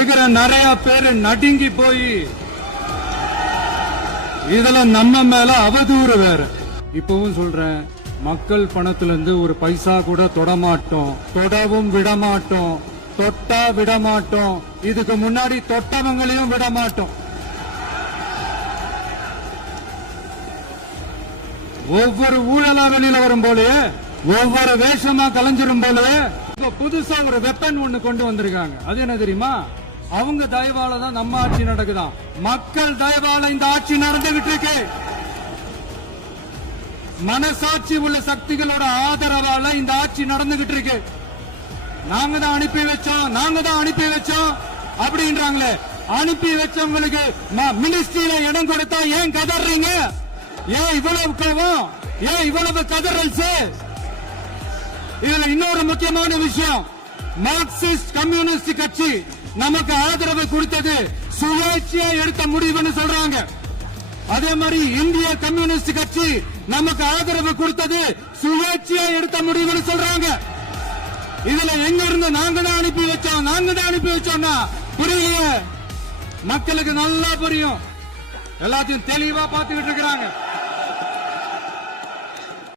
இருக்கிற நிறைய பேரு நடுங்கி போய் இதுல நம்ம மேல அவதூறு வேற. இப்பவும் சொல்றேன், மக்கள் பணத்திலிருந்து ஒரு பைசா கூட தொடமாட்டோம், தொடவும் விடமாட்டோம், தொட்டா விடமாட்டோம், இதுக்கு முன்னாடி தொட்டவங்களையும் விடமாட்டோம். ஒவ்வொரு ஊழலா வெளியில வரும் போலயே, ஒவ்வொரு வேஷமா கலைஞ்சிரும் போலயே இப்ப புதுசா ஒரு வெப்பன் ஒண்ணு கொண்டு வந்திருக்காங்க. அது என்ன தெரியுமா? அவங்க தயவால தான் நம்ம ஆட்சி நடக்குதாம். மக்கள் தயவால இந்த ஆட்சி நடந்துகிட்டு இருக்கு. மனசாட்சி உள்ள சக்திகளோட ஆதரவால இந்த ஆட்சி நடந்துகிட்டு இருக்கு. நாங்க தான் அனுப்பி வச்சோம், நாங்க தான் அனுப்பி வச்சோம் அப்படின்றாங்களே. அனுப்பி வச்சவங்களுக்கு மினிஸ்ட்ரியில இடம் கொடுத்தா ஏன் கதறீங்க? ஏன் இவ்வளவு கோவம்? ஏன் இவ்வளவு கதறல்ஸ்? இதுல இன்னொரு முக்கியமான விஷயம், மார்க்சிஸ்ட் கம்யூனிஸ்ட் கட்சி நமக்கு ஆதரவு கொடுத்தது சுயேட்சையா எடுத்த முடிவுன்னு சொல்றாங்க. அதே மாதிரி இந்திய கம்யூனிஸ்ட் கட்சி நமக்கு ஆதரவு கொடுத்தது சுயேட்சையா எடுத்த முடிவுன்னு சொல்றாங்க. இதுல எங்க இருந்து நாங்க தான் அனுப்பி வச்சோம், நாங்க தான் அனுப்பி வச்சோம்னா புரியலையே. மக்களுக்கு நல்லா புரியும், எல்லாத்தையும் தெளிவா பாத்துக்கிட்டு இருக்கிறாங்க.